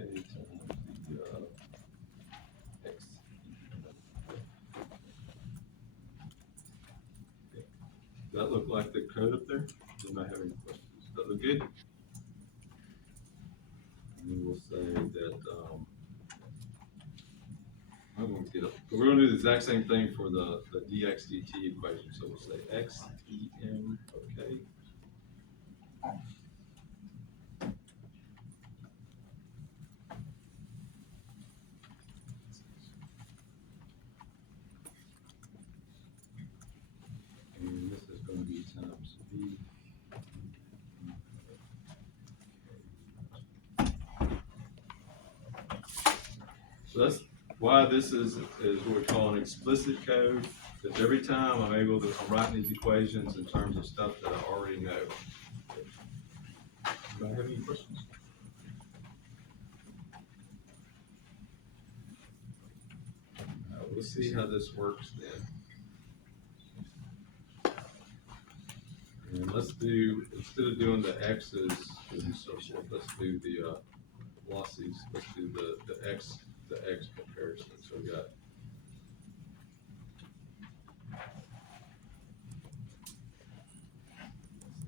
times the x. Okay. Does that look like the code up there? Anybody have any questions? Does that look good? And then we'll say that I'm going to get up. We're going to do the exact same thing for the dx dt equation. So we'll say x em, okay. And this is going to be times v. So that's why this is what we call an explicit code. Because every time I'm writing these equations in terms of stuff that I already know. Do I have any questions? We'll see how this works then. And let's do, instead of doing the x's and so forth, let's do the losses. Let's do the x comparison. So we got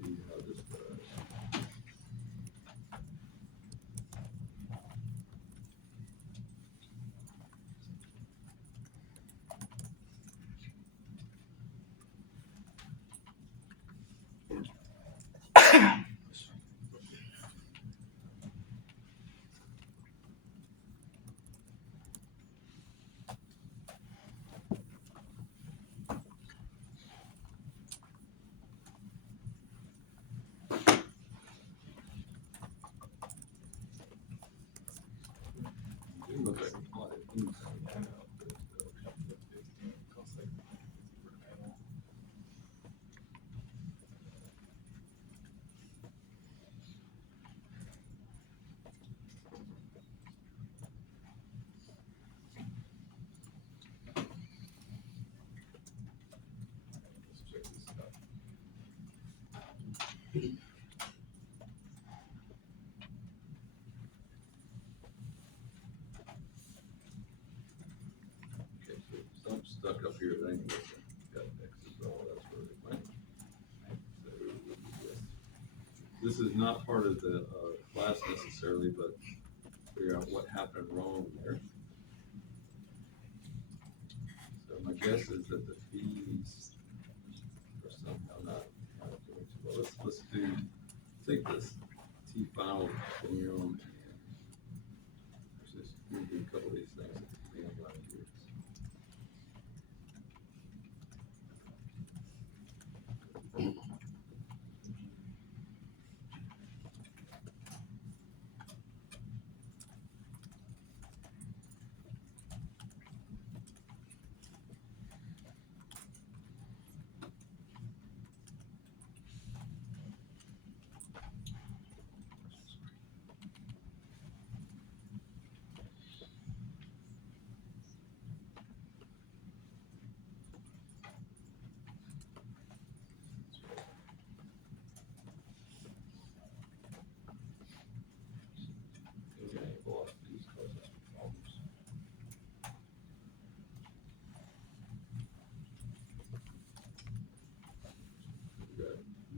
see how this does. Look like a lot of things. Let's check this out. Okay, so something stuck up here that ain't working. Got X's all, that's where it went. So we'll do this. This is not part of the class necessarily, but figure out what happened wrong there. So my guess is that the fees are somehow not doing too well. Let's take this T final theorem and just do a couple of these things at the end right here.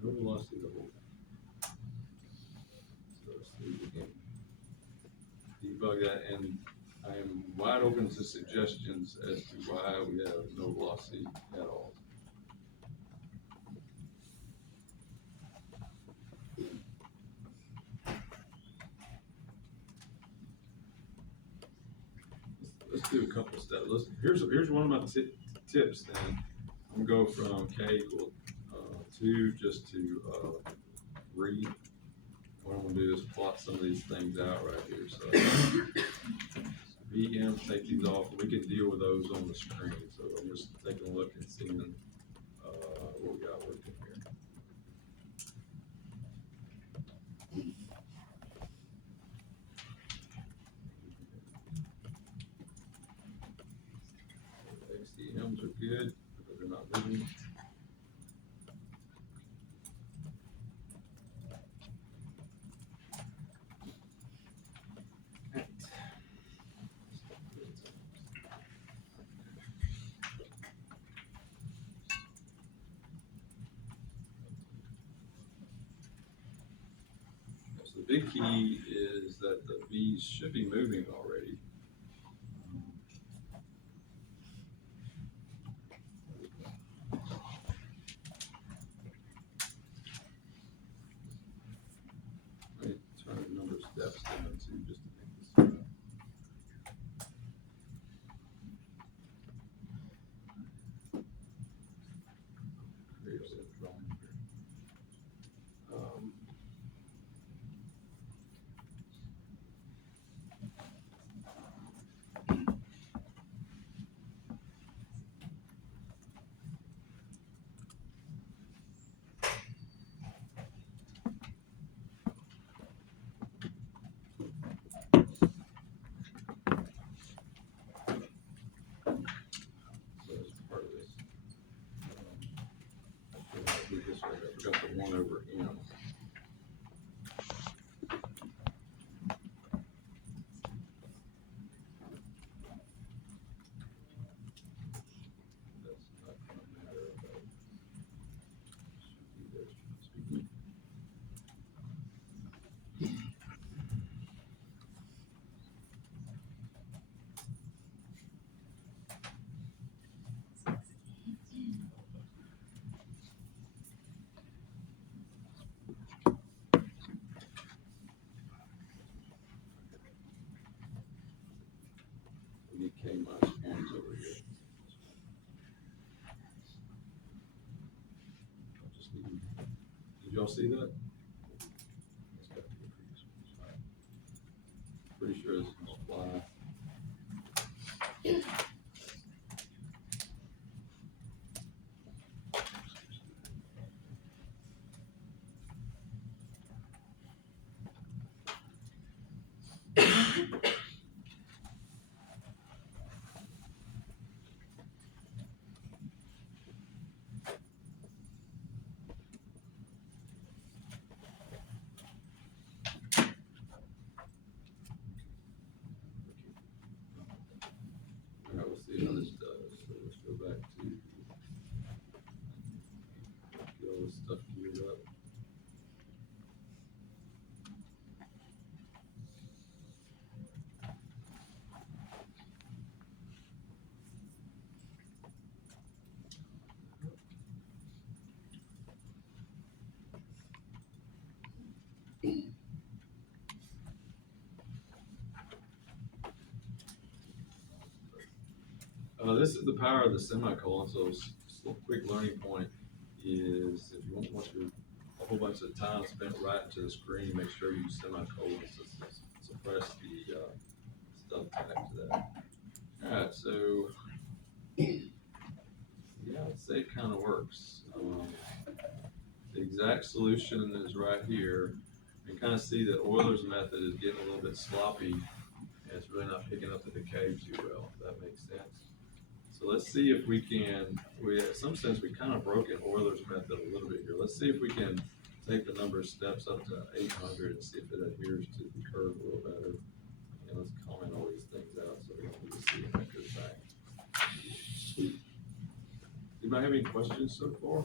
No velocity the whole time. So let's do it again. Debug that, and I am wide open to suggestions as to why we have no velocity at all. Let's do a couple of steps. Here's one of my tips. Then I'm gonna go from k equal 2 just to 3. What I'm gonna do is plot some of these things out right here. So VM, take these off. We can deal with those on the screen. So I'm just taking a look and seeing what we got working here. XDMs are good, but they're not moving. So the big key is that the V's should be moving already. Let me turn the number of steps down to just to make this. Create a drawing here. So as part of this, I do this right. I forgot the 1 over m. That's not going to matter, but should be there, speaking. We need K minus 1s over here. I'll just leave. Did y'all see that? That's got to be a previous one. All right. Pretty sure this will fly. All right, we'll see how this does. So let's go back to get all this stuff geared up. This is the power of the semicolon. So a quick learning point is if you want your a whole bunch of time spent right into the screen, make sure you use semicolons to suppress the stuff back to that. All right, so yeah, I'd say it kind of works. The exact solution is right here. You kind of see that Euler's method is getting a little bit sloppy, and it's really not picking up the decay too well, if that makes sense. So let's see if we can, in some sense, we kind of broke Euler's method a little bit here. Let's see if we can take the number of steps up to 800 and see if it adheres to the curve a little better. And let's comment all these things out so we don't need to see if that goes back. Anybody have any questions so far?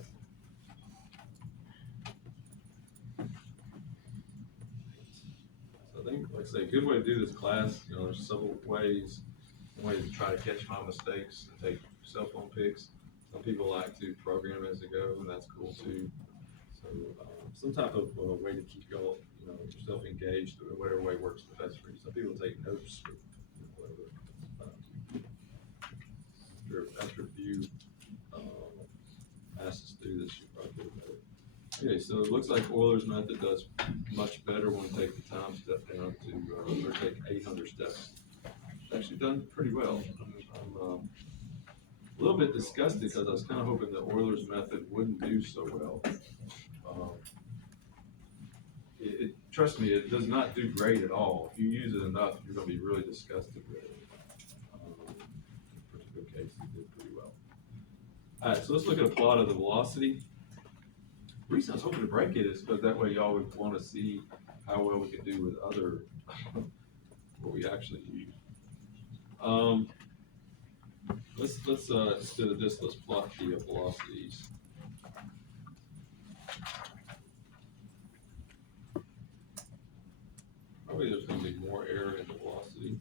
So I think, like I say, a good way to do this class, there's several ways. One way is to try to catch my mistakes and take cell phone pics. Some people like to program as they go, and that's cool too. So some type of way to keep y'all, yourself engaged, whatever way works the best for you. Some people take notes, or, whatever. After a few passes through this, you probably do better. Okay, so it looks like Euler's method does much better when we take the time step down to, or take 800 steps. It's actually done pretty well. I'm a little bit disgusted because I was kind of hoping that Euler's method wouldn't do so well. Trust me, it does not do great at all. If you use it enough, you're going to be really disgusted with it. In a particular case, it did pretty well. All right, so let's look at a plot of the velocity. The reason I was hoping to break it is because that way y'all would want to see how well we can do with other, what we actually use. Instead of this, let's plot the velocities. Probably there's gonna be more error in the velocity.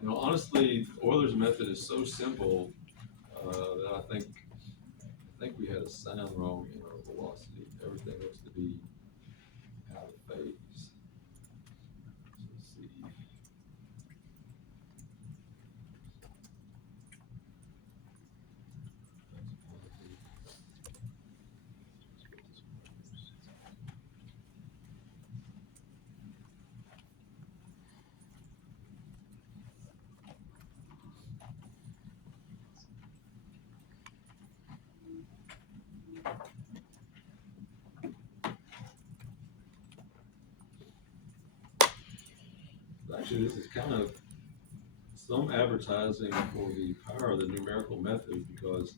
You know, honestly, Euler's method is so simple, that I think we had a sign wrong in our velocity. Everything looks to be out of phase. So let's see. Actually, this is kind of some advertising for the power of the numerical method, because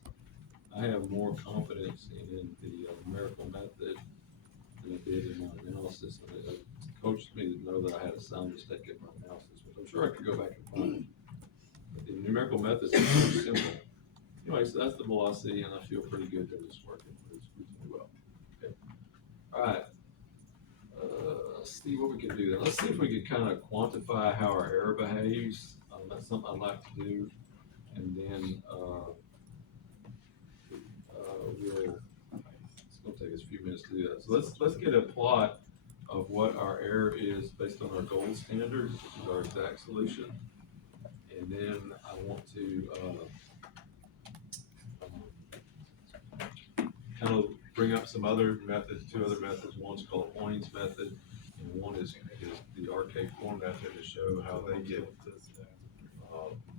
I have more confidence in the numerical method than I did in my analysis. And it coached me to know that I had a sound mistake in my analysis, which I'm sure I could go back and find. But the numerical method is so simple. Anyway, so that's the velocity, and I feel pretty good that it's working. It's reasonably well. Okay. All right. Let's see what we can do then. Let's see if we can kind of quantify how our error behaves. That's something I'd like to do. And then it's going to take us a few minutes to do that. So let's get a plot of what our error is based on our gold standard, which is our exact solution. And then I want to kind of bring up some other methods, two other methods. One's called Hoynes method, and one is the RK4 method, to show how they get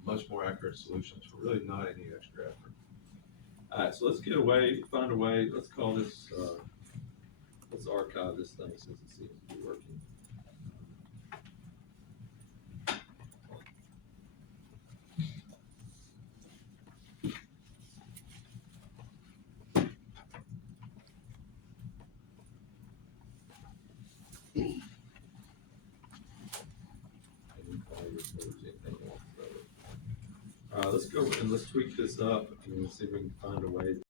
much more accurate solutions for really not any extra effort. All right, so let's find a way. Let's call this, let's archive this thing since it seems to be working. Let's go and let's tweak this up and see if we can find a way